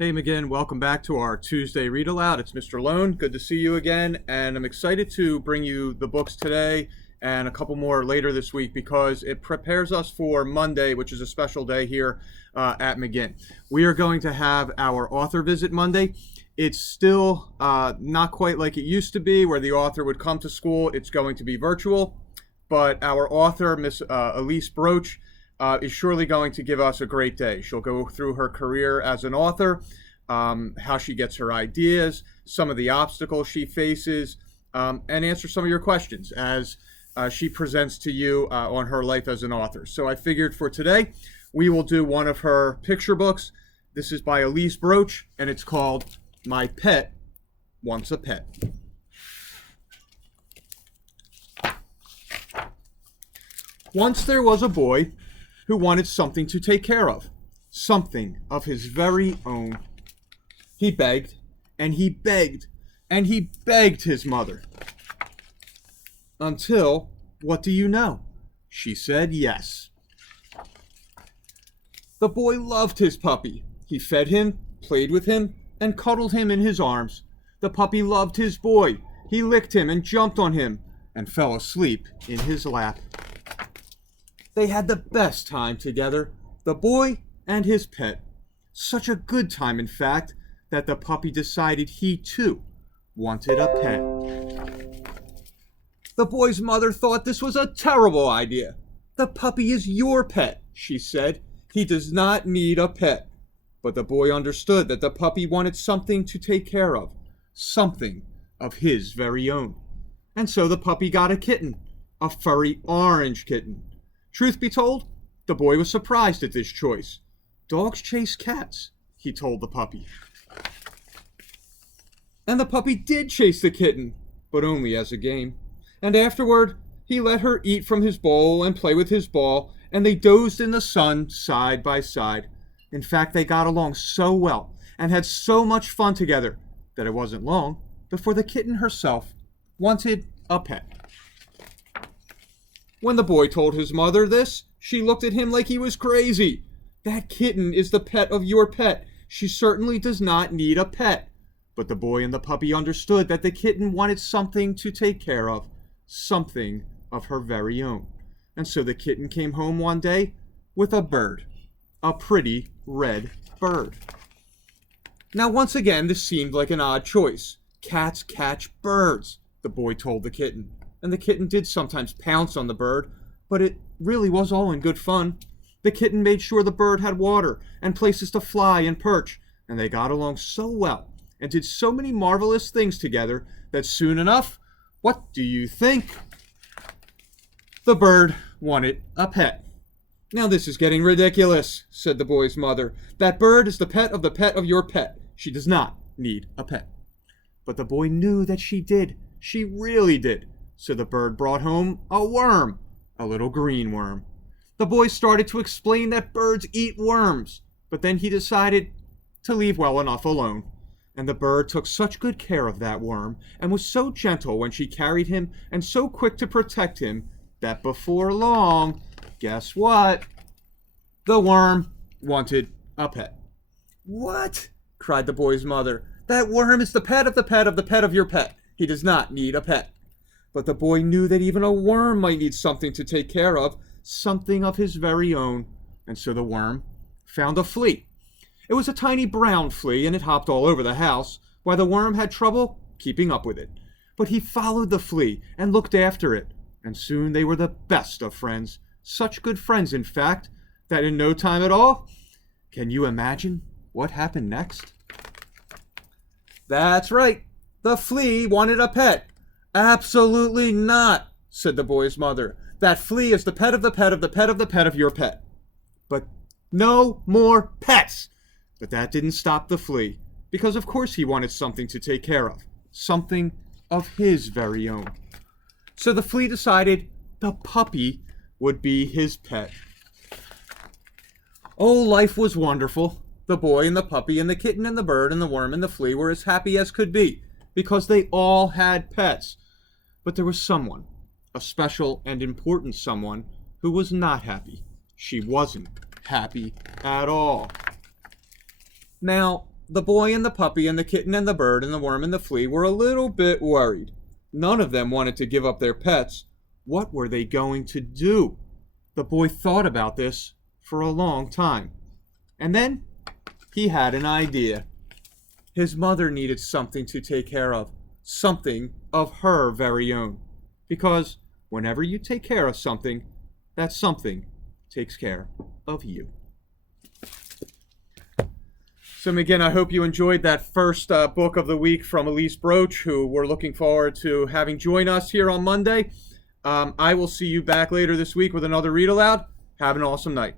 Hey McGinn, welcome back to our Tuesday Read Aloud. It's Mr. Lohn. Good to see you again, and I'm excited to bring you the books today and a couple more later this week because it prepares us for Monday, which is a special day here at McGinn. We are going to have our author visit Monday. It's still not quite like it used to be where the author would come to school. It's going to be virtual, but our author, Miss Elise Broach, is surely going to give us a great day. She'll go through her career as an author, how she gets her ideas, some of the obstacles she faces, and answer some of your questions as she presents to you on her life as an author. So I figured for today, we will do one of her picture books. This is by Elise Broach, and it's called My Pet Wants a Pet. Once there was a boy who wanted something to take care of, something of his very own. He begged, and he begged, and he begged his mother. Until, what do you know? She said yes. The boy loved his puppy. He fed him, played with him, and cuddled him in his arms. The puppy loved his boy. He licked him and jumped on him, and fell asleep in his lap. They had the best time together, the boy and his pet. Such a good time, in fact, that the puppy decided he, too, wanted a pet. The boy's mother thought this was a terrible idea. The puppy is your pet, she said. He does not need a pet. But the boy understood that the puppy wanted something to take care of, something of his very own. And so the puppy got a kitten, a furry orange kitten. Truth be told, the boy was surprised at this choice. Dogs chase cats, he told the puppy. And the puppy did chase the kitten, but only as a game. And afterward, he let her eat from his bowl and play with his ball, and they dozed in the sun side by side. In fact, they got along so well and had so much fun together that it wasn't long before the kitten herself wanted a pet. When the boy told his mother this, she looked at him like he was crazy. That kitten is the pet of your pet. She certainly does not need a pet. But the boy and the puppy understood that the kitten wanted something to take care of, something of her very own. And so the kitten came home one day with a bird, a pretty red bird. Now once again, this seemed like an odd choice. Cats catch birds, the boy told the kitten. And the kitten did sometimes pounce on the bird, but it really was all in good fun. The kitten made sure the bird had water and places to fly and perch, and they got along so well and did so many marvelous things together that soon enough, what do you think? The bird wanted a pet. Now this is getting ridiculous, said the boy's mother. That bird is the pet of your pet. She does not need a pet. But the boy knew that she did. She really did. So the bird brought home a worm, a little green worm. The boy started to explain that birds eat worms, but then he decided to leave well enough alone. And the bird took such good care of that worm, and was so gentle when she carried him, and so quick to protect him, that before long, guess what? The worm wanted a pet. What? Cried the boy's mother. That worm is the pet of the pet of the pet of your pet. He does not need a pet. But the boy knew that even a worm might need something to take care of, something of his very own. And so the worm found a flea. It was a tiny brown flea, and it hopped all over the house, while the worm had trouble keeping up with it. But he followed the flea and looked after it, and soon they were the best of friends. Such good friends, in fact, that in no time at all, can you imagine what happened next? That's right, the flea wanted a pet. Absolutely not, said the boy's mother. That flea is the pet of the pet of the pet of the pet of your pet. But no more pets. But that didn't stop the flea, because of course he wanted something to take care of, something of his very own. So the flea decided the puppy would be his pet. Oh, life was wonderful. The boy and the puppy and the kitten and the bird and the worm and the flea were as happy as could be, because they all had pets. But there was someone, a special and important someone, who was not happy. She wasn't happy at all. Now, the boy and the puppy and the kitten and the bird and the worm and the flea were a little bit worried. None of them wanted to give up their pets. What were they going to do? The boy thought about this for a long time. And then he had an idea. His mother needed something to take care of, something of her very own. Because whenever you take care of something, that something takes care of you. So again, I hope you enjoyed that first book of the week from Elise Broach, who we're looking forward to having join us here on Monday. I will see you back later this week with another read aloud. Have an awesome night.